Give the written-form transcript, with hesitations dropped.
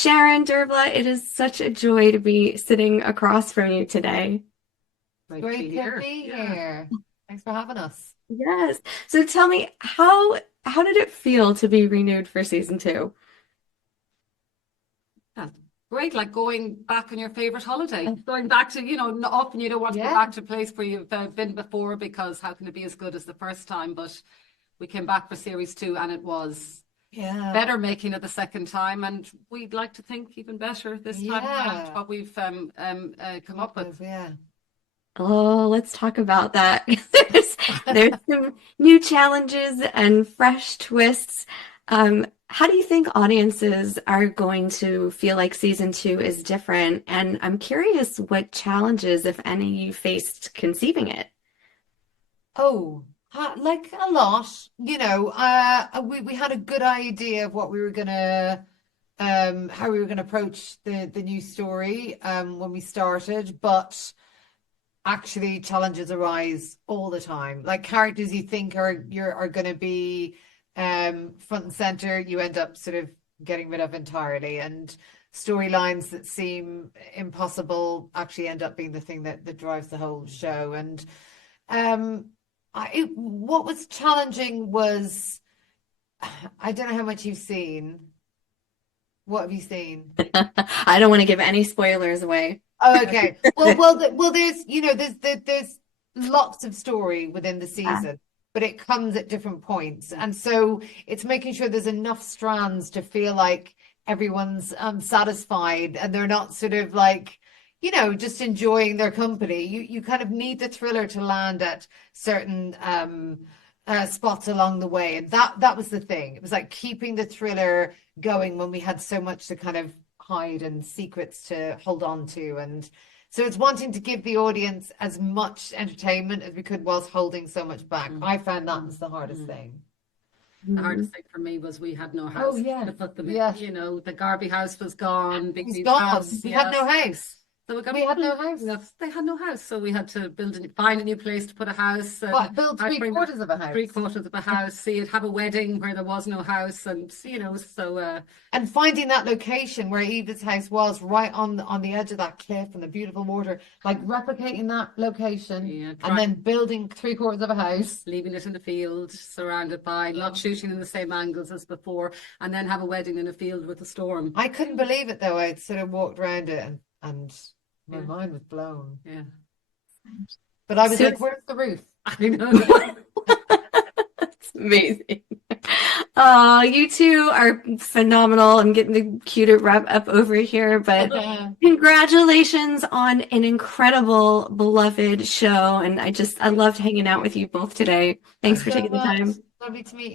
Sharon, Dearbhla, it is such a joy to be sitting across from you today. Great to be Yeah. here. Thanks for having us. Yes. So tell me, how did it feel to be renewed for season two? That's great, like going back on your favorite holiday, going back to, often you don't want to go Yeah, back to a place where you've been before because how can it be as good as the first time? But we came back for series two and it was yeah, better making it the second time. And we'd like to think even better this time around yeah. what we've come up with. Yeah. Oh, let's talk about that. There's some new challenges and fresh twists. How do you think audiences are going to feel like season two is different? And I'm curious what challenges, if any, you faced conceiving it. Oh, like a lot, we had a good idea of what we were gonna how we were gonna approach the new story when we started, but actually challenges arise all the time. Like characters you think are gonna be front and center, you end up sort of getting rid of entirely. And storylines that seem impossible actually end up being the thing that drives the whole show. And um what was challenging was I don't know how much you've seen. What have you seen? I don't want to give any spoilers away. Oh, okay. Well, there's there's lots of story within the Yeah. season, but it comes at different points, and so it's making sure there's enough strands to feel like everyone's satisfied and they're not sort of like just enjoying their company. You kind of need the thriller to land at certain spots along the way, and that was the thing. It was like keeping the thriller going when we had so much to kind of hide and secrets to hold on to. And so it's wanting to give the audience as much entertainment as we could whilst holding so much back. Mm. I found that was the hardest thing. The Mhm. hardest thing for me was we had no Oh house yeah. to put them in. Yeah. The Garby house was gone, It's Bigby's gone. house, We had yes. no house. So we got We had no house. they had no house, so we had to find a new place to put a house. What, build I'd three bring quarters of a house. 3/4 of a house. See it have a wedding where there was no house, and so And finding that location where Eva's house was, right on the edge of that cliff and the beautiful water, like replicating that location yeah, and then building three quarters of a house. leaving it in the field, surrounded by not shooting in the same angles as before, and then have a wedding in a field with a storm. I couldn't believe it though. I'd sort of walked around it and my Yeah. mind was blown. Yeah, But I was So like, where's the roof? I know. it's amazing. Oh, you two are phenomenal. I'm getting the cue to wrap up over here, but congratulations on an incredible, beloved show. And I loved hanging out with you both today. Thanks Thanks for so taking the much. time. Lovely to meet you.